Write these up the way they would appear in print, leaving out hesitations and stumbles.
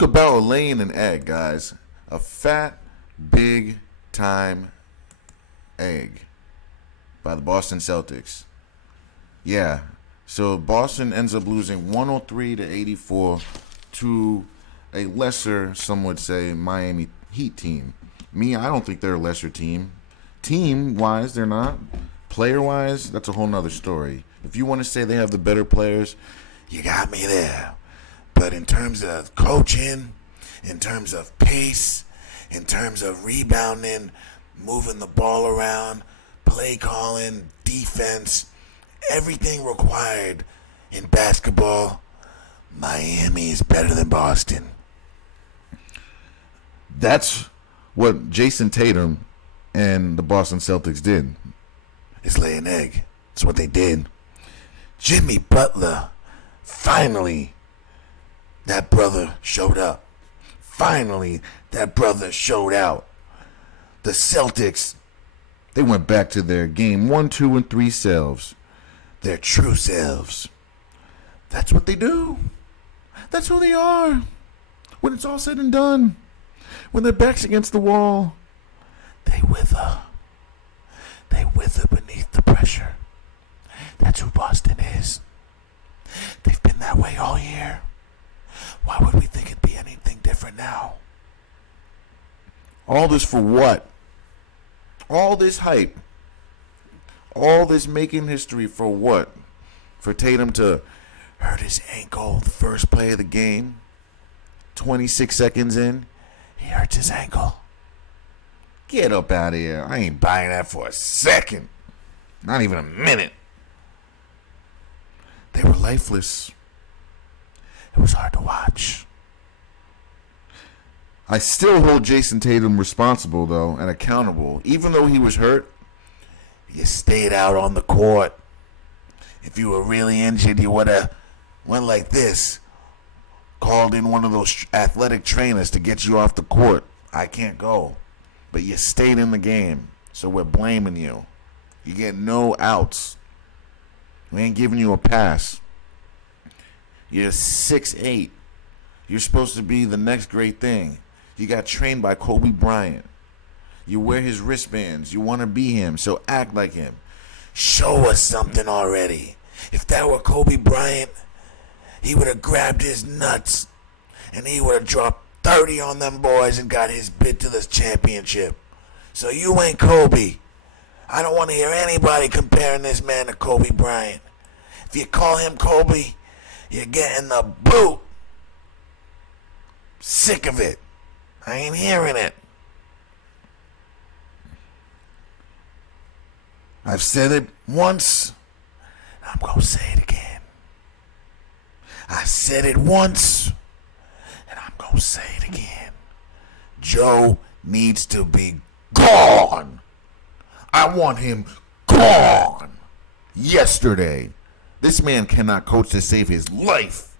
Talk about laying an egg, guys. A fat, big time egg by the Boston Celtics. Yeah. So Boston ends up losing 103-84 to a lesser, some would say, Miami Heat team. Me, I don't think they're a lesser team. Team-wise, they're not. Player-wise, that's a whole nother story. If you want to say they have the better players, you got me there. But in terms of coaching, in terms of pace, in terms of rebounding, moving the ball around, play calling, defense, everything required in basketball, Miami is better than Boston. That's what Jason Tatum and the Boston Celtics did. Is lay an egg. That's what they did. Jimmy Butler, finally, that brother showed up. Finally, that brother showed out. The Celtics, they went back to their game 1, 2, and 3 selves. Their true selves. That's what they do. That's who they are. When it's all said and done, when their back's against the wall, they wither. They wither beneath the pressure. That's who Boston is. They've been that way all year. Why would we think it'd be anything different now? All this for what? All this hype. All this making history for what? For Tatum to hurt his ankle the first play of the game. 26 seconds in, he hurts his ankle. Get up out of here. I ain't buying that for a second. Not even a minute. They were lifeless. It was hard to watch. I still hold Jason Tatum responsible, though, and accountable. Even though he was hurt, you stayed out on the court. If you were really injured, you would have went like this. Called in one of those athletic trainers to get you off the court. I can't go. But you stayed in the game, so we're blaming you. You get no outs. We ain't giving you a pass. You're 6'8". You're supposed to be the next great thing. You got trained by Kobe Bryant. You wear his wristbands. You want to be him, so act like him. Show us something already. If that were Kobe Bryant, he would have grabbed his nuts and he would have dropped 30 on them boys and got his bid to the championship. So you ain't Kobe. I don't want to hear anybody comparing this man to Kobe Bryant. If you call him Kobe, you're getting the boot. Sick of it. I ain't hearing it. I've said it once. I'm going to say it again. I said it once. And I'm going to say it again. Joe needs to be gone. I want him gone. Yesterday. This man cannot coach to save his life.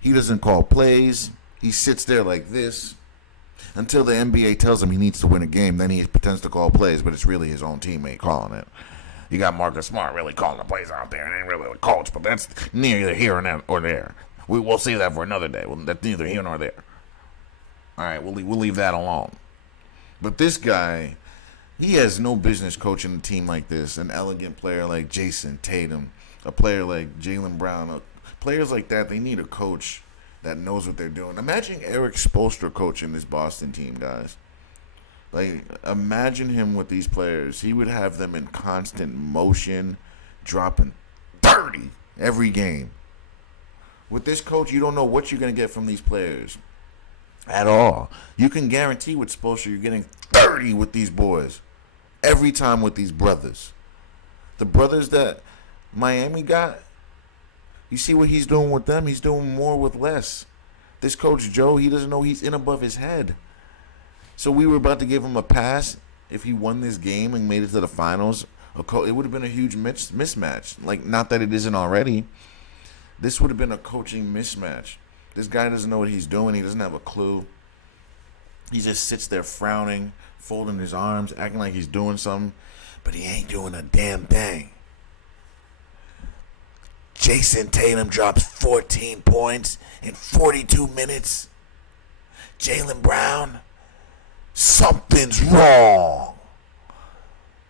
He doesn't call plays. He sits there like this until the NBA tells him he needs to win a game. Then he pretends to call plays, but it's really his own teammate calling it. You got Marcus Smart really calling the plays out there, and ain't really the coach, but that's neither here or there. We'll save that for another day. That's neither here nor there. All right, we'll leave that alone. But this guy, he has no business coaching a team like this. An elegant player like Jason Tatum, a player like Jaylen Brown, players like that, they need a coach that knows what they're doing. Imagine Eric Spoelstra coaching this Boston team, guys. Like, imagine him with these players. He would have them in constant motion, dropping 30 every game. With this coach, you don't know what you're going to get from these players at all. You can guarantee with Spoelstra you're getting 30 with these boys every time with these brothers. The brothers that Miami got, you see what he's doing with them? He's doing more with less. This coach, Joe, he doesn't know he's in above his head. So we were about to give him a pass if he won this game and made it to the finals. It would have been a huge mismatch. Like, not that it isn't already. This would have been a coaching mismatch. This guy doesn't know what he's doing. He doesn't have a clue. He just sits there frowning, folding his arms, acting like he's doing something, but he ain't doing a damn thing. Jason Tatum drops 14 points in 42 minutes. Jaylen Brown, something's wrong.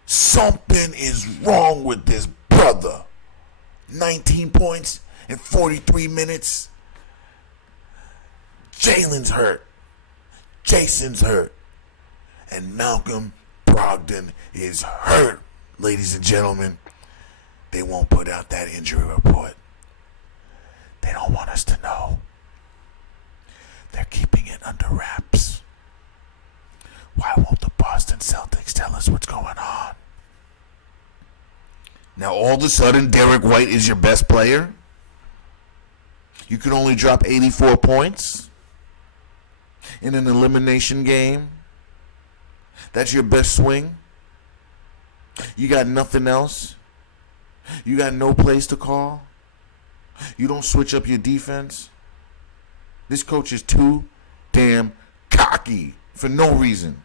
Something is wrong with this brother. 19 points in 43 minutes. Jalen's hurt. Jason's hurt. And Malcolm Brogdon is hurt, ladies and gentlemen. They won't put out that injury report. They don't want us to know. They're keeping it under wraps. Why won't the Boston Celtics tell us what's going on? Now all of a sudden, Derek White is your best player? You can only drop 84 points in an elimination game? That's your best swing? You got nothing else? You got no place to call? You don't switch up your defense? This coach is too damn cocky for no reason.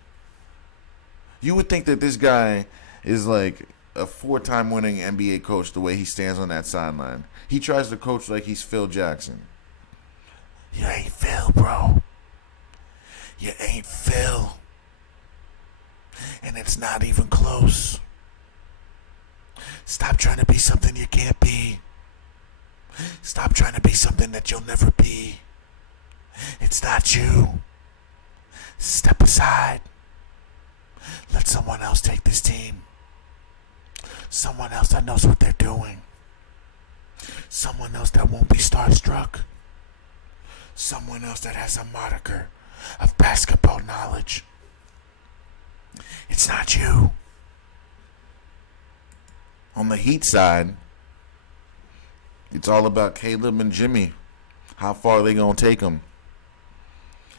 You would think that this guy is like a 4-time winning NBA coach the way he stands on that sideline. He tries to coach like he's Phil Jackson. You ain't Phil, bro. You ain't Phil. And it's not even close. Stop trying to be something you can't be. Stop trying to be something that you'll never be. It's not you. Step aside. Let someone else take this team. Someone else that knows what they're doing. Someone else that won't be starstruck. Someone else that has a moniker of basketball knowledge. It's not you. On the Heat side, it's all about Caleb and Jimmy. How far are they going to take them?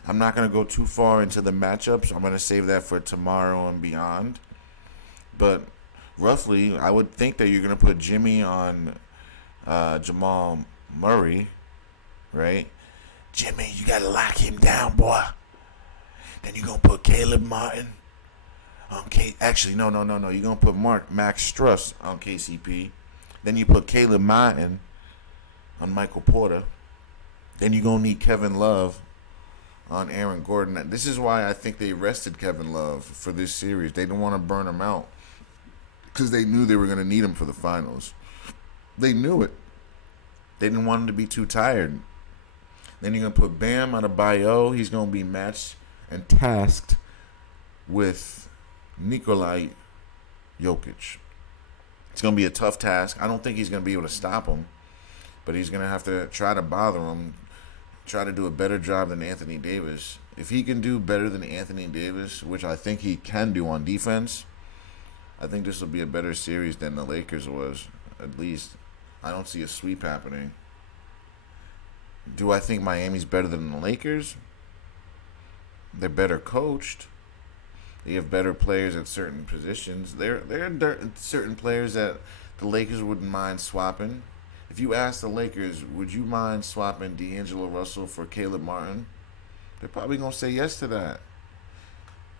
I'm not going to go too far into the matchups. I'm going to save that for tomorrow and beyond. But roughly, I would think that you're going to put Jimmy on Jamal Murray, right? Jimmy, you got to lock him down, boy. Then you're going to put Caleb Martin on Actually, no. You're going to put Max Struss on KCP. Then you put Caleb Martin on Michael Porter. Then you're going to need Kevin Love on Aaron Gordon. This is why I think they rested Kevin Love for this series. They didn't want to burn him out because they knew they were going to need him for the finals. They knew it. They didn't want him to be too tired. Then you're going to put Bam Adebayo. He's going to be matched and tasked with Nikolai Jokic. It's going to be a tough task. I don't think he's going to be able to stop him, but he's going to have to try to bother him, try to do a better job than Anthony Davis. If he can do better than Anthony Davis, which I think he can do on defense, I think this will be a better series than the Lakers was, at least. I don't see a sweep happening. Do I think Miami's better than the Lakers? They're better coached. They have better players at certain positions. There are certain players that the Lakers wouldn't mind swapping. If you ask the Lakers, would you mind swapping D'Angelo Russell for Caleb Martin? They're probably going to say yes to that.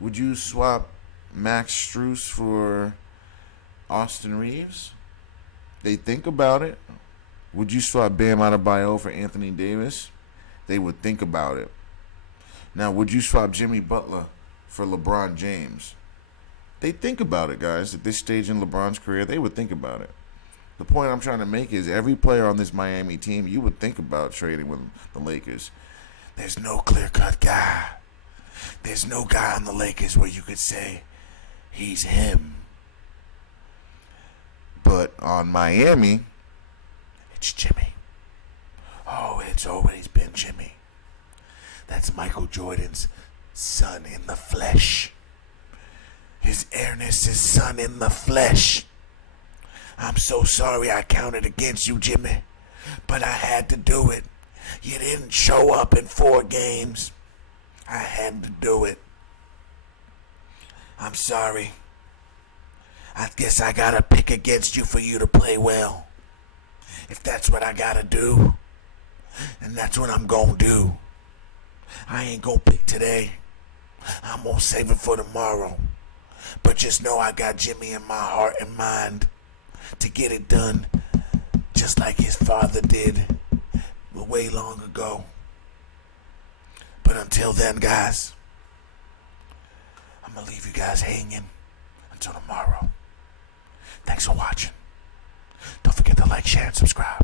Would you swap Max Strus for Austin Reeves? They think about it. Would you swap Bam Adebayo for Anthony Davis? They would think about it. Now, would you swap Jimmy Butler for LeBron James? They think about it, guys. At this stage in LeBron's career, they would think about it. The point I'm trying to make is every player on this Miami team, you would think about trading with the Lakers. There's no clear-cut guy. There's no guy on the Lakers where you could say he's him. But on Miami, it's Jimmy. Oh, it's always been Jimmy. That's Michael Jordan's son in the flesh. His Ernest's son in the flesh. I'm so sorry I counted against you, Jimmy, but I had to do it. You didn't show up in 4 games. I had to do it. I'm sorry. I guess I gotta pick against you for you to play well. If that's what I gotta do, and that's what I'm gonna do. I ain't gonna pick today. I'm gonna save it for tomorrow. But just know I got Jimmy in my heart and mind to get it done just like his father did way long ago. But until then, guys, I'm going to leave you guys hanging until tomorrow. Thanks for watching. Don't forget to like, share, and subscribe.